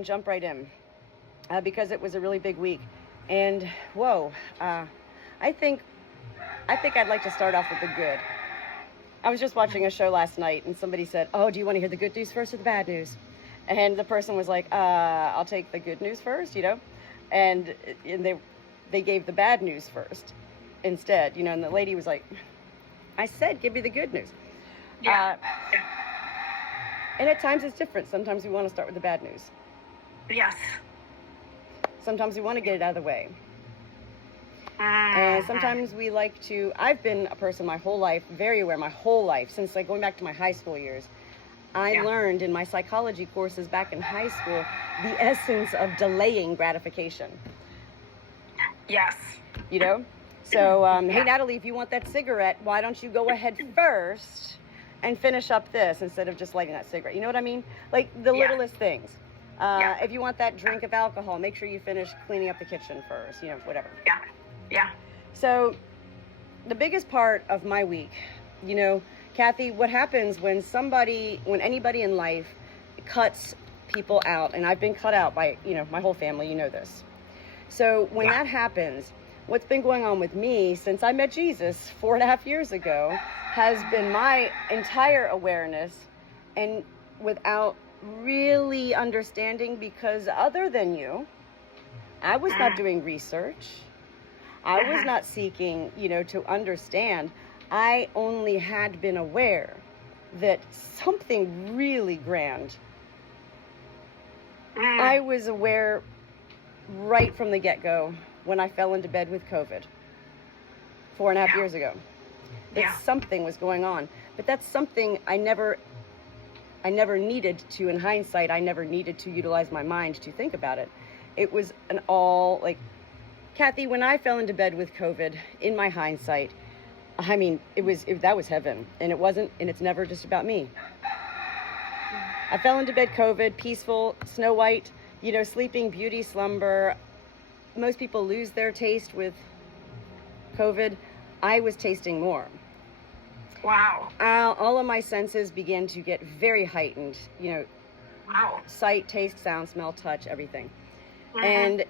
and jump right in because it was a really big week. And whoa, I think I'd like to start off with the good. I was just watching a show last night and somebody said, "Oh, do you want to hear the good news first or the bad news?" And the person was like, "I'll take the good news first, and they gave the bad news first instead, and the lady was like, "I said, give me the good news." Yeah. And at times it's different. Sometimes we want to start with the bad news. Yes. Sometimes we want to get it out of the way. And sometimes we like to, I've been a person my whole life, very aware my whole life, since like going back to my high school years. I learned in my psychology courses back in high school the essence of delaying gratification. Yes. So, hey, Natalie, if you want that cigarette, why don't you go ahead first and finish up this instead of just lighting that cigarette? You know what I mean? Like the littlest things. If you want that drink of alcohol, make sure you finish cleaning up the kitchen first, whatever. Yeah. So the biggest part of my week, Kathy, what happens when anybody in life cuts people out, and I've been cut out by, my whole family, this. So when that happens, what's been going on with me since I met Jesus 4.5 years ago has been my entire awareness, and without really understanding, because other than you, I was not doing research. I was not seeking, to understand. I only had been aware that something really grand. I was aware right from the get-go when I fell into bed with COVID 4.5 years ago. That something was going on. But that's something I never needed to, in hindsight, I never needed to utilize my mind to think about it. It was Kathy, when I fell into bed with COVID, in my hindsight, I mean, that was heaven, and it wasn't, and it's never just about me. I fell into bed COVID, peaceful, Snow White, sleeping beauty slumber. Most people lose their taste with COVID. I was tasting more. Wow. All of my senses began to get very heightened, Wow. Sight, taste, sound, smell, touch, everything. And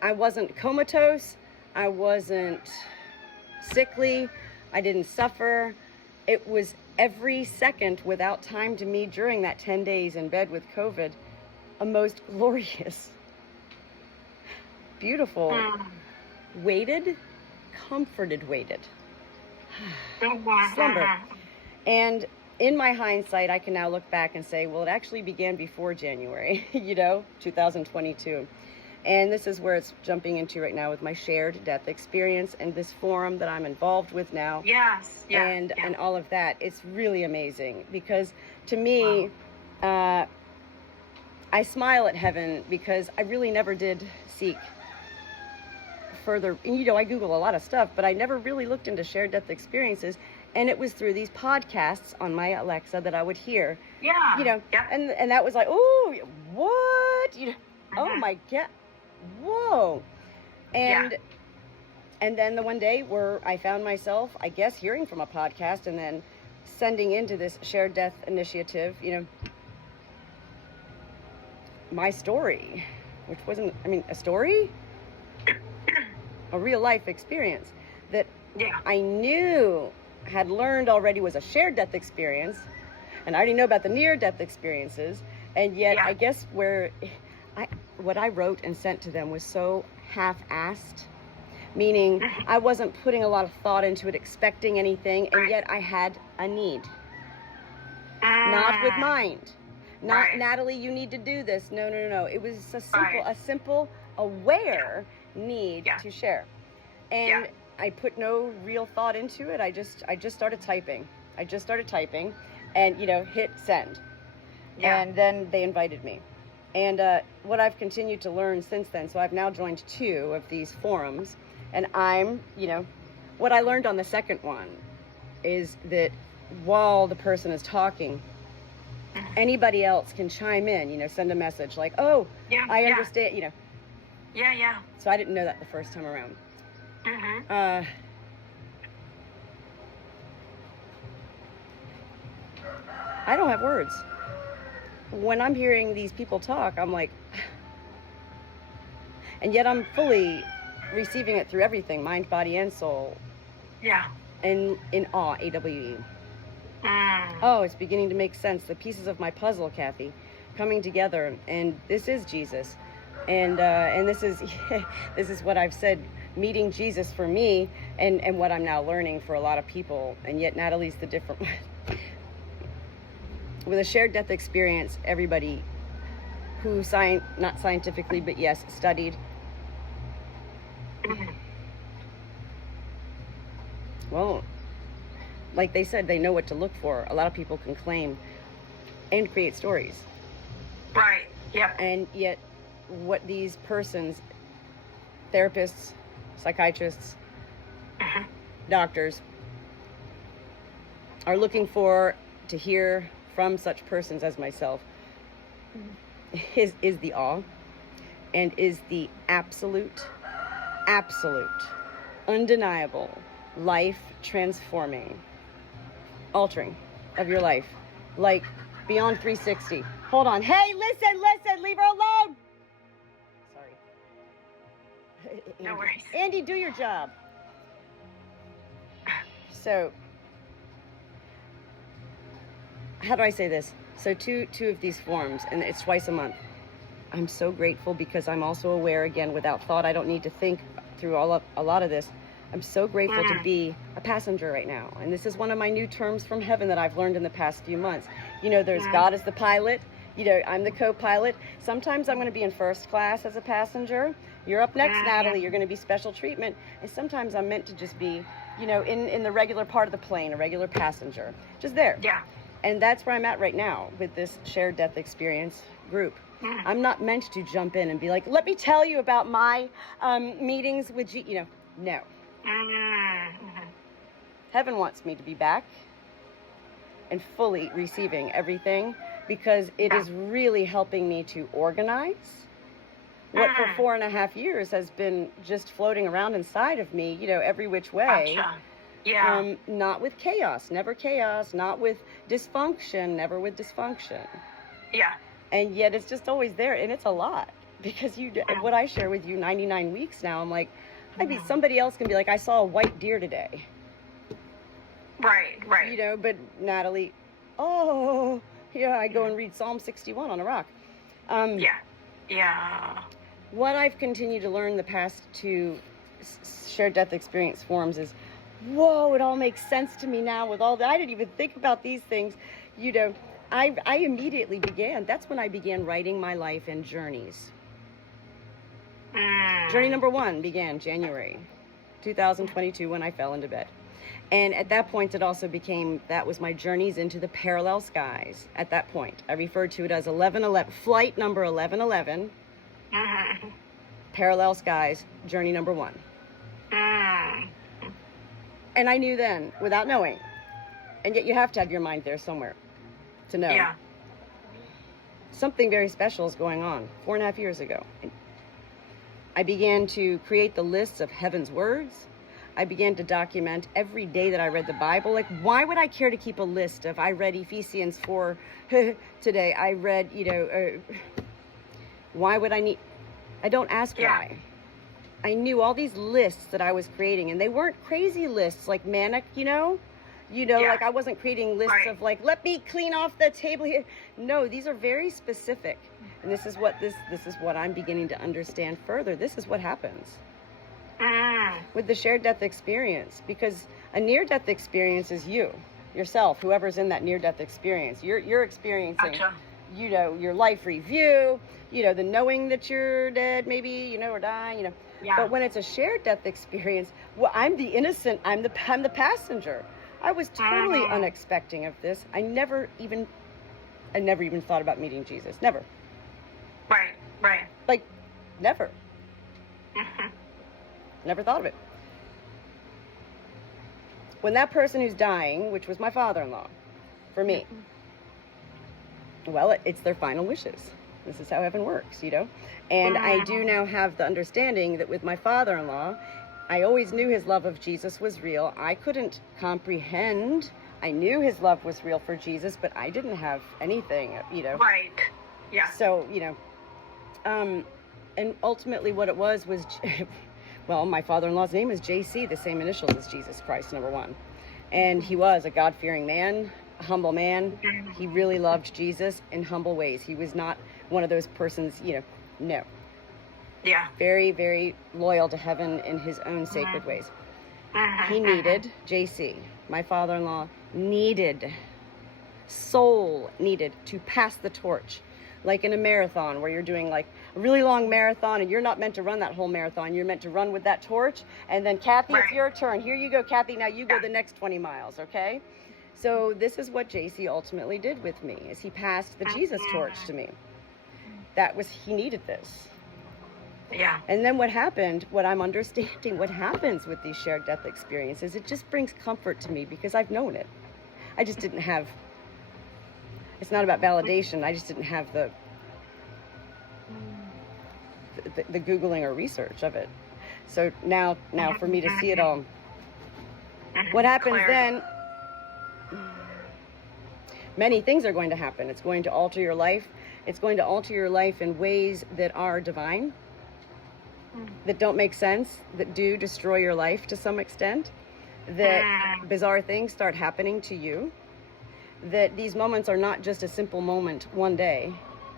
I wasn't comatose. I wasn't sickly. I didn't suffer. It was every second without time to me during that 10 days in bed with COVID, a most glorious, beautiful, comforted slumber. And in my hindsight, I can now look back and say, well, it actually began before January, 2022. And this is where it's jumping into right now with my shared death experience and this forum that I'm involved with now. Yes. Yeah. And all of that. It's really amazing because to me, I smile at heaven because I really never did seek further. I Google a lot of stuff, but I never really looked into shared death experiences. And it was through these podcasts on my Alexa that I would hear. Yeah. And that was like, oh, what? Oh my God. Whoa. And then the one day where I found myself, I guess, hearing from a podcast and then sending into this shared death initiative, my story, which wasn't, a story, a real life experience that I knew had learned already was a shared death experience. And I already know about the near death experiences. And yet I guess what I wrote and sent to them was so half-assed, meaning I wasn't putting a lot of thought into it, expecting anything, and yet I had a need. Not with mind. Not, Natalie, you need to do this. No. It was a simple, aware need to share. And I put no real thought into it. I just started typing. And, hit send. And then they invited me. And what I've continued to learn since then, so I've now joined 2 of these forums, and I'm, what I learned on the second one is that while the person is talking, anybody else can chime in, send a message like, oh, I understand, Yeah. So I didn't know that the first time around. I don't have words. when I'm hearing these people talk, I'm like, and yet I'm fully receiving it through everything, mind, body, and soul. Yeah. And in awe, AWE. Mm. Oh, it's beginning to make sense. The pieces of my puzzle, Kathy, coming together, and this is Jesus, and this is this is what I've said, meeting Jesus for me, and what I'm now learning for a lot of people, and yet Natalie's the different one. With a shared death experience, everybody who not scientifically, but yes, studied. Well, like they said, they know what to look for. A lot of people can claim and create stories. Right. Yeah. And yet, what these persons, therapists, psychiatrists, doctors, are looking for to hear from such persons as myself is the awe, and is the absolute, undeniable, life transforming, altering of your life, like beyond 360. Hold on. Hey, listen, leave her alone. Sorry. No worries. Andy, do your job. So, how do I say this? So two of these forms, and it's twice a month. I'm so grateful because I'm also aware, again, without thought, I don't need to think through a lot of this. I'm so grateful to be a passenger right now. And this is one of my new terms from heaven that I've learned in the past few months. You know, there's God as the pilot. You know, I'm the co-pilot. Sometimes I'm going to be in first class as a passenger. You're up next, Natalie. You're going to be special treatment. And sometimes I'm meant to just be, you know, in the regular part of the plane, a regular passenger. Just there. Yeah. And that's where I'm at right now with this shared death experience group. I'm not meant to jump in and be like, let me tell you about my meetings with no. Heaven wants me to be back and fully receiving everything, because it is really helping me to organize what for 4.5 years has been just floating around inside of me, you know, every which way. Gotcha. Yeah. Not with chaos, never chaos, not with dysfunction, never with dysfunction. Yeah. And yet it's just always there, and it's a lot, because what I share with you 99 weeks now, I'm like, I mean, somebody else can be like, I saw a white deer today. Right. You know, but Natalie, I go and read Psalm 61 on a rock. Yeah. What I've continued to learn the past two shared death experience forms is, whoa, it all makes sense to me now with all that. I didn't even think about these things. You know, I immediately that's when I began writing my life in journeys. Journey number 1 began January 2022 when I fell into bed. And at that point, it also that was my journeys into the parallel skies. At that point, I referred to it as 1111, flight number 1111, parallel skies, journey number 1. And I knew then, without knowing, and yet you have to have your mind there somewhere to know. Yeah. Something very special is going on. 4.5 years ago, I began to create the lists of heaven's words. I began to document every day that I read the Bible. Like, why would I care to keep a list of, I read Ephesians 4 today. I read, why would I don't ask why. I knew all these lists that I was creating, and they weren't crazy lists like manic, like I wasn't creating lists of like, let me clean off the table here. No, these are very specific. And this is what I'm beginning to understand further. This is what happens with the shared death experience, because a near-death experience is yourself, whoever's in that near-death experience. You're experiencing, your life review, the knowing that you're dead, maybe, or dying, Yeah. But when it's a shared death experience, well, I'm the innocent, I'm the passenger. I was totally unexpecting of this. I never even thought about meeting Jesus. Never. Right. Like, never. Never thought of it. When that person who's dying, which was my father-in-law, for me, well, it's their final wishes. This is how heaven works, And I do now have the understanding that with my father-in-law, I always knew his love of Jesus was real. I couldn't comprehend. I knew his love was real for Jesus, but I didn't have anything, Right. Yeah. So, and ultimately what it was, well, my father-in-law's name is JC, the same initials as Jesus Christ, number one. And he was a God-fearing man, a humble man. He really loved Jesus in humble ways. He was not one of those persons, no. Yeah. Very, very loyal to heaven in his own sacred ways. He needed, JC, my father-in-law, soul needed to pass the torch. Like in a marathon where you're doing like a really long marathon and you're not meant to run that whole marathon. You're meant to run with that torch. And then, Kathy, it's your turn. Here you go, Kathy. Now you go the next 20 miles, okay? So this is what JC ultimately did with me, is he passed the Jesus torch to me. He needed this. Yeah. And then what happened, what I'm understanding, what happens with these shared death experiences, it just brings comfort to me because I've known it. I just didn't have, it's not about validation. I just didn't have the Googling or research of it. So now for me to see it all, what happens then, many things are going to happen. It's going to alter your life. It's going to alter your life in ways that are divine, that don't make sense, that do destroy your life to some extent, that bizarre things start happening to you, that these moments are not just a simple moment one day.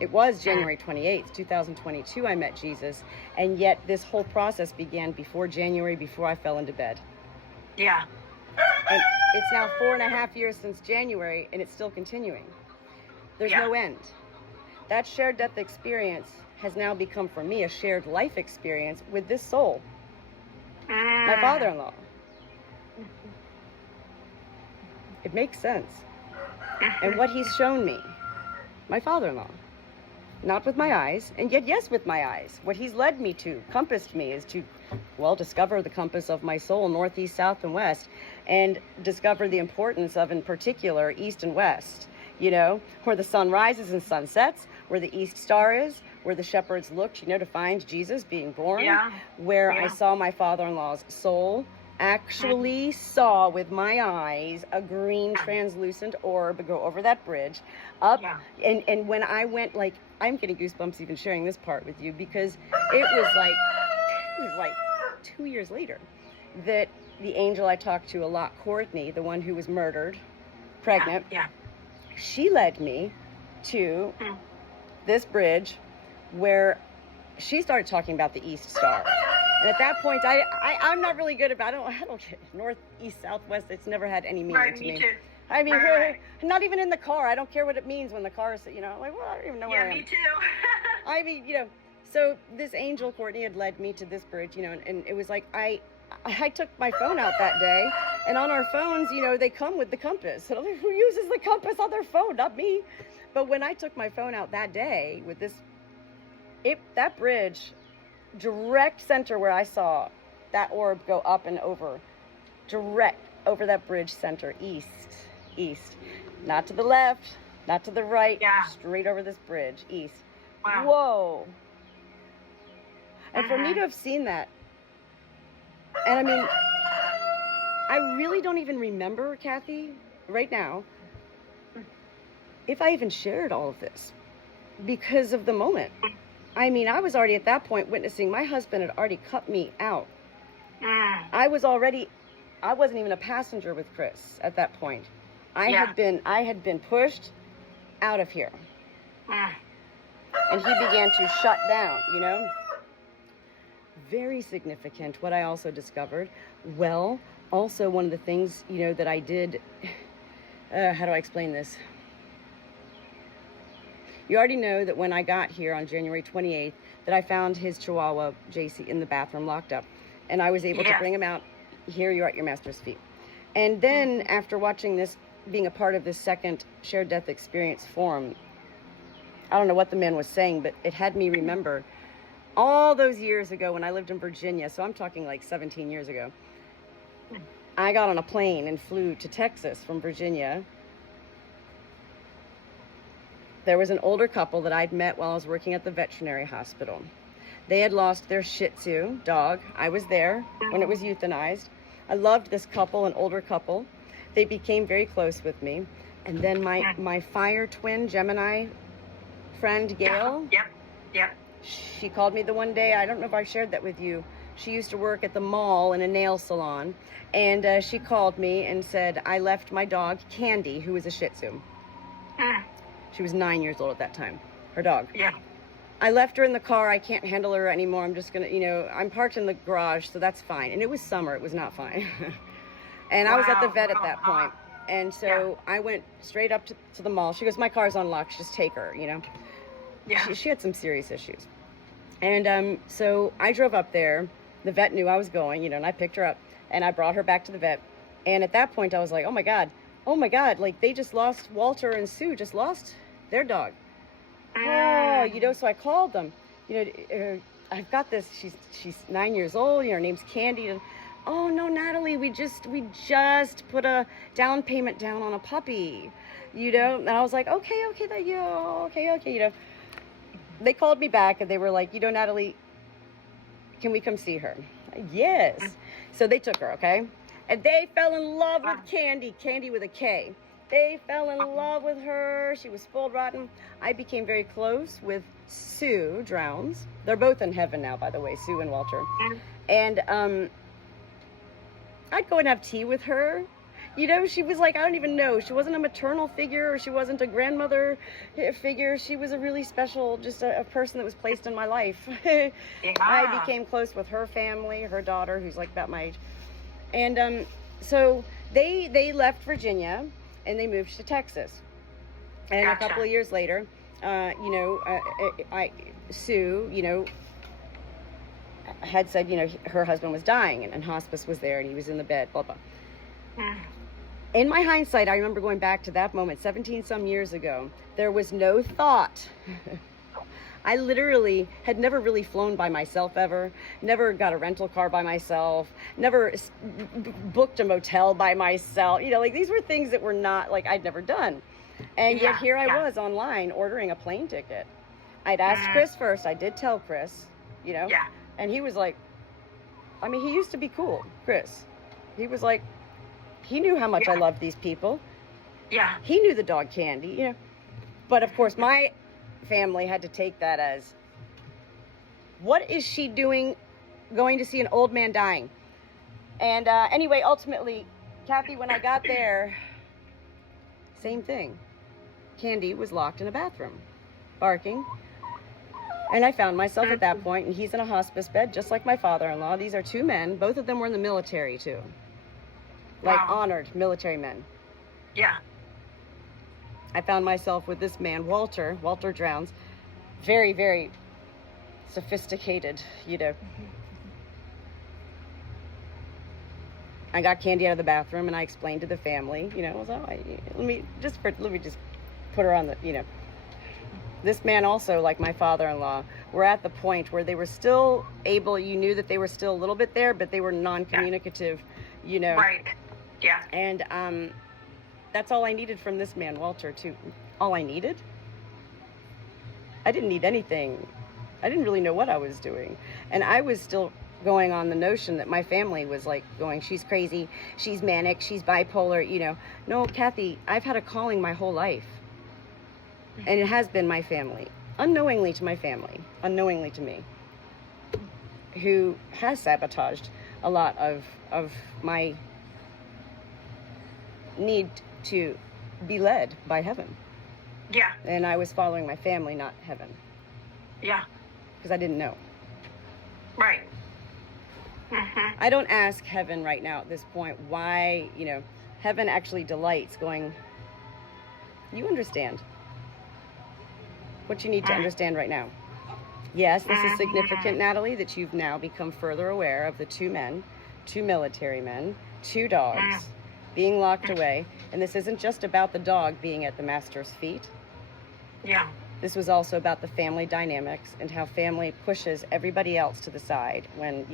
It was January 28th, 2022, I met Jesus, and yet this whole process began before January, before I fell into bed. Yeah. And it's now 4.5 years since January, and it's still continuing. There's no end. That shared death experience has now become for me a shared life experience with this soul, my father-in-law. It makes sense. And what he's shown me, my father-in-law, not with my eyes, and yet yes with my eyes, what he's led me to, compassed me, is to, discover the compass of my soul, north, east, south, and west, and discover the importance of, in particular, east and west, where the sun rises and sun sets, where the east star is, where the shepherds looked, to find Jesus being born, where I saw my father-in-law's soul, actually saw with my eyes a green translucent orb go over that bridge up. And when I went, I'm getting goosebumps even sharing this part with you, because it was like 2 years later that the angel I talked to a lot, Courtney, the one who was murdered, pregnant, she led me to this bridge where she started talking about the East Star. And at that point, I'm not really good about, I don't get north, east, south, west. It's never had any meaning to me. Too. I mean, not even in the car. I don't care what it means when the car is, I don't even know where I am. Me too. I mean, so this angel, Courtney, had led me to this bridge, and it was like, I took my phone out that day, and on our phones, they come with the compass. So who uses the compass on their phone? Not me. But when I took my phone out that day with that bridge, direct center where I saw that orb go up and over, direct over that bridge center, east, not to the left, not to the right, straight over this bridge, east. Wow. Whoa. And for me to have seen that, and I mean, I really don't even remember, Kathy, right now, if I even shared all of this because of the moment. I mean, I was already at that point witnessing, my husband had already cut me out. I wasn't even a passenger with Chris at that point. I had been pushed out of here. And he began to shut down, Very significant. What I also discovered, also one of the things, that I did, how do I explain this? You already know that when I got here on January 28th, that I found his Chihuahua, JC, in the bathroom locked up. And I was able to bring him out. Here you're at your master's feet. And then after watching this, being a part of this second shared death experience forum, I don't know what the man was saying, but it had me remember all those years ago when I lived in Virginia. So I'm talking like 17 years ago. I got on a plane and flew to Texas from Virginia. There was an older couple that I'd met while I was working at the veterinary hospital. They had lost their Shih Tzu dog. I was there when it was euthanized. I loved this couple, an older couple. they became very close with me. And then my fire twin Gemini friend Gail. Yep. She called me the one day. I don't know if I shared that with you. She used to work at the mall in a nail salon, and she called me and said, I left my dog Candy, who was a Shih Tzu. She was 9 years old at that time. Her dog. Yeah. I left her in the car. I can't handle her anymore. I'm just gonna, I'm parked in the garage, so that's fine. And it was summer. It was not fine. And I was at the vet at that point. And so I went straight up to the mall. She goes, my car's unlocked. Just take her, Yeah. She had some serious issues. And so I drove up there. The vet knew I was going, and I picked her up. And I brought her back to the vet. And at that point, I was like, oh, my God. Like, they just lost, Walter and Sue just lost their dog. Oh, so I called them. I've got this. She's 9 years old. Her name's Candy. And, oh no, Natalie, we just put a down payment down on a puppy. And I was like, okay. They called me back and they were like, Natalie, can we come see her? Yes. So they took her, okay? And they fell in love with Candy with a K. They fell in love with her. She was spoiled rotten. I became very close with Sue Drowns. They're both in heaven now, by the way, Sue and Walter. And I'd go and have tea with her. She was like, I don't even know. She wasn't a maternal figure or she wasn't a grandmother figure. She was a really special, just a person that was placed in my life. I became close with her family, her daughter, who's like about my age. And so they left Virginia and they moved to Texas. And a couple of years later, Sue, had said, her husband was dying and hospice was there and he was in the bed, blah, blah. In my hindsight, I remember going back to that moment 17 some years ago. There was no thought. I literally had never really flown by myself ever, never got a rental car by myself, never booked a motel by myself. Like these were things that were not like I'd never done. And yet here I was online ordering a plane ticket. I'd asked Chris first. I did tell Chris, and he was like, he used to be cool, Chris. He was like, he knew how much I loved these people. Yeah. He knew the dog Candy, But of course, my family had to take that as, what is she doing going to see an old man dying? And anyway, ultimately, Kathy, when I got there, same thing. Candy was locked in a bathroom, barking. And I found myself at that point, and he's in a hospice bed, just like my father-in-law. These are two men. Both of them were in the military, too. Like honored military men. Yeah. I found myself with this man, Walter Drowns, very, very sophisticated, I got Candy out of the bathroom and I explained to the family, I was like, let me just put her on the, This man also, like my father-in-law, were at the point where they were still able, you knew that they were still a little bit there, but they were non-communicative, Right. Yeah. And that's all I needed from this man, Walter, too. All I needed? I didn't need anything. I didn't really know what I was doing. And I was still going on the notion that my family was like going, she's crazy, she's manic, she's bipolar, No, Kathy, I've had a calling my whole life. And it has been my family, unknowingly to my family, unknowingly to me, who has sabotaged a lot of my need to be led by heaven. Yeah. And I was following my family, not heaven. Yeah. Because I didn't know. Right. I don't ask heaven right now at this point why, heaven actually delights going, you understand what you need to understand right now. Yes, this is significant, Natalie, that you've now become further aware of the two men, two military men, two dogs being locked away. And this isn't just about the dog being at the master's feet. Yeah. This was also about the family dynamics and how family pushes everybody else to the side when,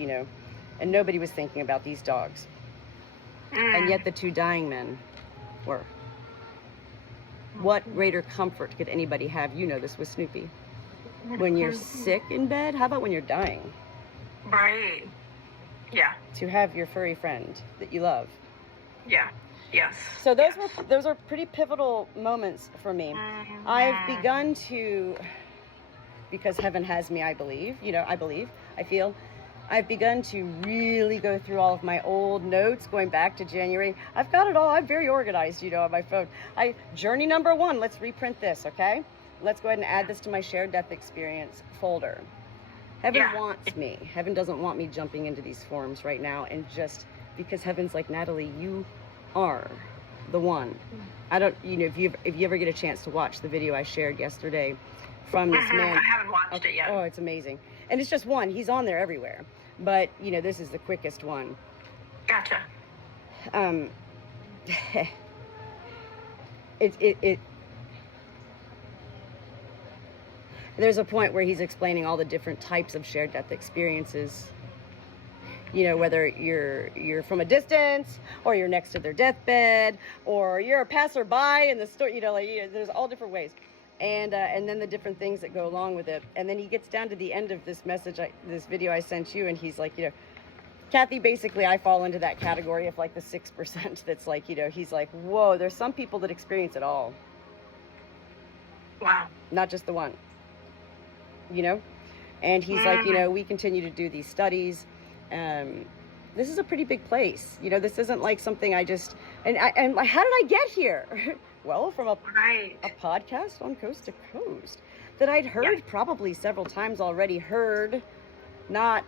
and nobody was thinking about these dogs. And yet the two dying men were. What greater comfort could anybody have? This with Snoopy. When you're sick in bed, how about when you're dying? Right. Yeah. To have your furry friend that you love. Yeah. Yes. So those were pretty pivotal moments for me. I've begun to, because heaven has me, I believe, I feel, I've begun to really go through all of my old notes going back to January. I've got it all. I'm very organized, on my phone. Journey number 1, let's reprint this, okay? Let's go ahead and add this to my shared death experience folder. Heaven wants me. Heaven doesn't want me jumping into these forms right now, and just because heaven's like, Natalie, you are the one. I don't, if you ever get a chance to watch the video I shared yesterday from this man. I haven't watched it yet. Oh, it's amazing. And it's just one. He's on there everywhere. But, this is the quickest one. Gotcha. There's a point where he's explaining all the different types of shared death experiences. Whether you're from a distance, or you're next to their deathbed, or you're a passerby in the store. There's all different ways, and then the different things that go along with it. And then he gets down to the end of this this video I sent you, and he's like, Kathy, basically I fall into that category of like the 6% that's like, he's like, whoa, there's some people that experience it all. Wow. Not just the one. And he's like, we continue to do these studies. This is a pretty big place. This isn't like something I just, and how did I get here? Well, from a podcast on Coast to Coast that I'd heard probably several times already, not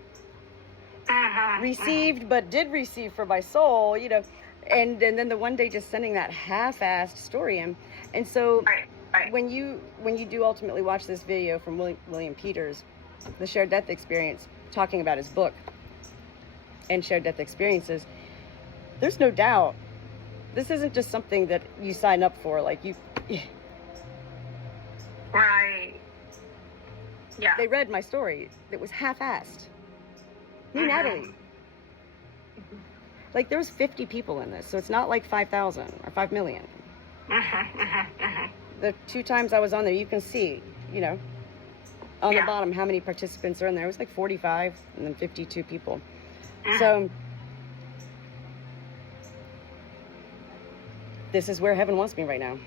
received, but did receive for my soul, and then the one day just sending that half-assed story in. And so when you do ultimately watch this video from William Peters, the shared death experience, talking about his book and shared death experiences, there's no doubt this isn't just something that you sign up for, like you. Right. Yeah. They read my story. It was half-assed. Me, Natalie. Like, there was 50 people in this, so it's not like 5,000 or 5 million. The 2 times I was on there, you can see, on the bottom how many participants are in there. It was like 45 and then 52 people. So this is where heaven wants me right now,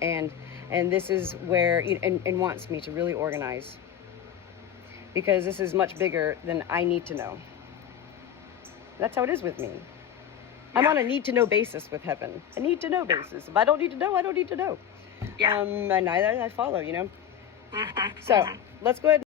and this is where and wants me to really organize, because this is much bigger than I need to know. That's how it is with me. I'm on a need to know basis with heaven. A need to know basis. If I don't need to know, I don't need to know. And I follow. So let's go ahead.